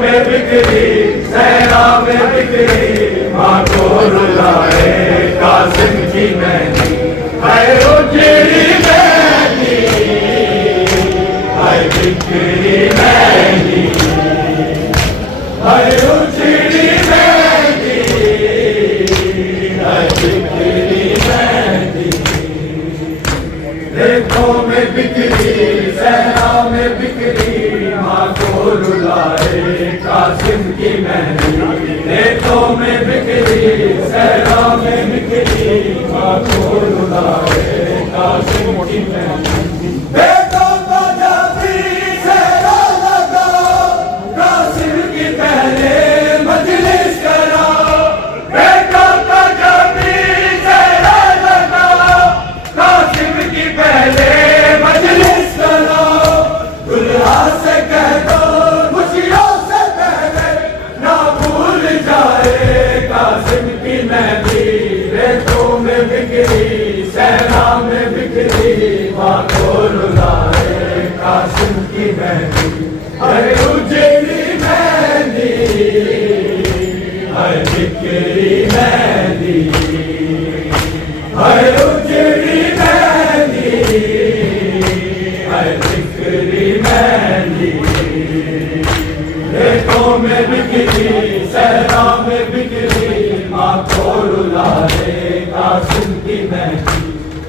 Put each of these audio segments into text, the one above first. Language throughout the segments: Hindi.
में बिखरी सहरा में बिखरी माँ को रुलाए कासिम की मेहंदी है उजड़ी मेहंदी है बिखरी मेहंदी है उजड़ी मेहंदी है बिखरी मेहंदी देखो में बिखरी सहरा में बिखरी माँ को रुलाए कासिम की मेहंदी देखो में बिखरी सहरा में बिखरी माँ को रुलाए कासिम की मेहंदी देखो तो जब भी सहरा लगा कासिम की पहले मजलिस कराओ देखो तो जब भी सहरा लगा कासिम की पहले मजलिस कराओ दुल्हा से कह दो खुशियों से पहले ना भूल जाए कासिम की मेहंदी रेतों में बिखरी सहरा में बिखरी माँ को रुलाए कासिम की मेहंदी अरे उजड़ी मेहंदी अरे बिखरी मेहंदी अरे उजड़ी मेहंदी अरे बिखरी मेहंदी देखो में बिखरी सहरा में बिखरी माँ को रुलाए कासिम की मेहंदी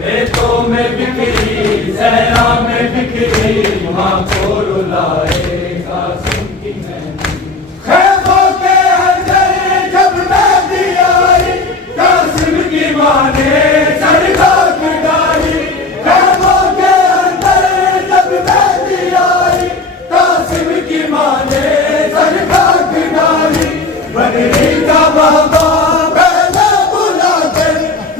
देखो में बिखरी सहरा में बिखरी माँ को रुलाए कासिम की मेहंदी खैमों के अंदर जब मेहंदी आई कासिम की माँ ने सरदार डाली खैमों के अंदर जब मेहंदी आई कासिम की माँ ने सरदार डाली बदरी का बाबा पहले बुला के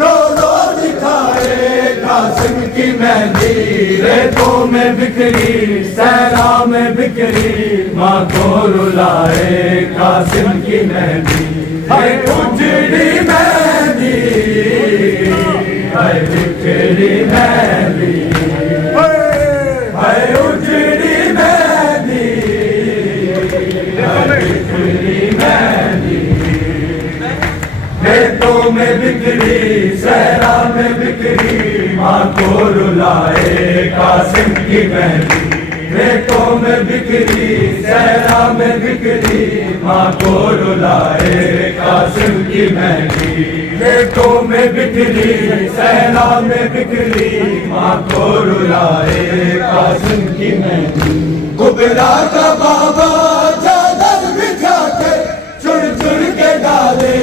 रो रो दिखाए कासिम की मेहंदी रेतों में बिखरी सहरा में बिखरी माँ को रुलाए कासिम की मेहंदी है उजड़ी मेहंदी है बिखरी मेहंदी है उजड़ी मेहंदी है बिखरी मेहंदी रेतों में बिखरी सहरा में बिखरी माँ को रुलाए कासिम की मेहंदी रेतों में बिखरी सहरा में बिखरी माँ को रुलाए कासिम की मेहंदी रेतों में बिखरी सहरा में बिखरी माँ को रुलाए कासिम की मेहंदी कुबरा का बाबा चादर बिछा के चुन चुन के डाले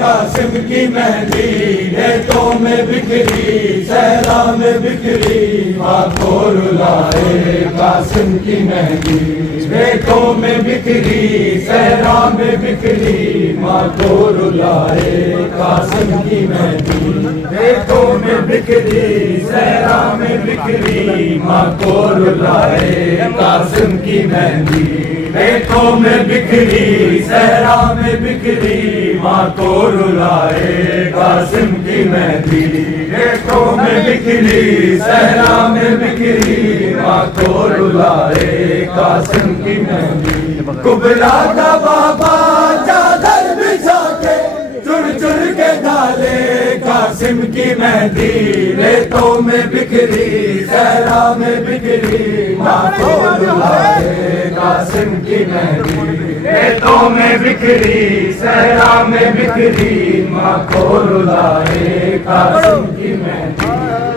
कासिम की मेहंदी रेतों में बिखरी सहरा में बिखरी माँ को रुलाए कासिम की मेहंदी रेतों में बिखरी सहरा में बिखरी माँ को रुलाए कासिम की मेहंदी रेतों में बिखरी सहरा में बिखरी माँ को रुलाए कासिम की मेहंदी रेतों में बिखरी सहरा में बिखरी माँ को रुलाए कासिम की मेहंदी रेतों में बिखरी सहरा में बिखरी माँ को रुलाए कासिम की मेहंदी कुबरा का बाबा चादर बिछा के चुन चुन के डाले कासिम की मेहंदी रेतों में बिखरी सहरा में बिखरी माँ को रुलाए कासिम की मेहंदी रेतों में बिखरी सहरा में बिखरी माँ को रुलाए कासिम की मेहंदी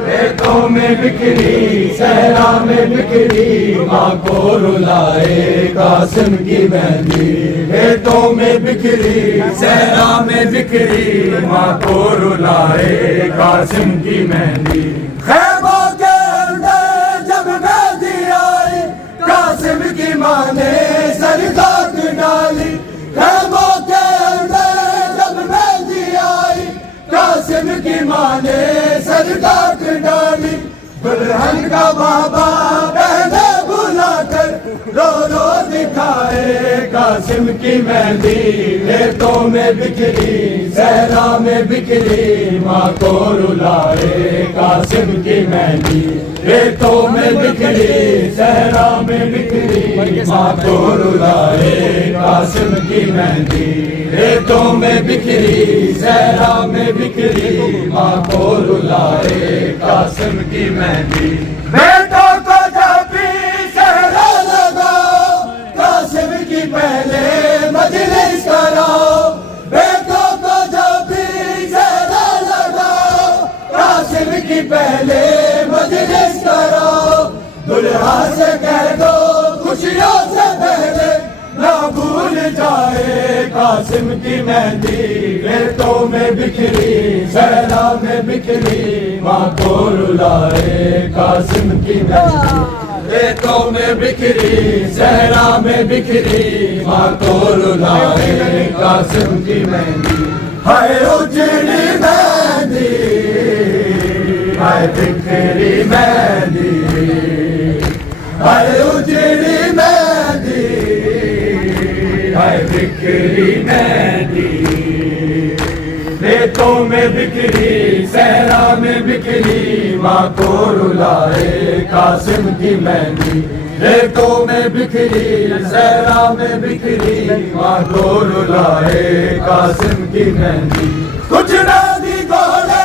रेतों में बिखरी सहरा में बिखरी माँ को रुलाए कासिम की मेहंदी रेतों में बिखरी सहरा में बिखरी माँ को रुलाए कासिम की मेहंदी खैमों के अंदर जब मेहंदी आई कासिम की माँ ने सरदार डाली खैमों के अंदर जब मेहंदी आई कासिम की माँ ने सरदार डाली दुल्हन का बाबा पहले बुला कर रो रो दिखाए कासिम की मेहंदी खेतों में बिखरी सहरा में बिखरी माँ को रुलाए कासिम की मेहंदी खेतों में बिखरी सहरा में बिखरी माँ को रुलाए कासिम की मेहंदी खेतों में बिखरी सहरा में बिखरी माँ को रुलाए कासिम की मेहंदी बेटों को जब भी सहरा लगा कासिम की पहले मजलिस कराओ बेटों को जब भी सहरा लगा कासिम की पहले मजलिस कराओ दुल्हा से कह दो खुशियों से पहले ना भूल जाए कासिम की मेहंदी खेतों में बिखरी सहरा में बिखरी माँ को रुलाए कासिम की मेहंदी खेतों में बिखरी सहरा में बिखरी माँ को रुलाए कासिम की मेहंदी हाय उजड़ी मेहंदी हाय बिखरी मेहंदी हाय उजड़ी मेहंदी हाय बिखरी मेहंदी खेतों में बिखरी सहरा में बिखरी माँ को रुलाए कासिम की मेहंदी खेतों में बिखरी सहरा में बिखरी माँ को रुलाए कासिम की मेहंदी कुछ ना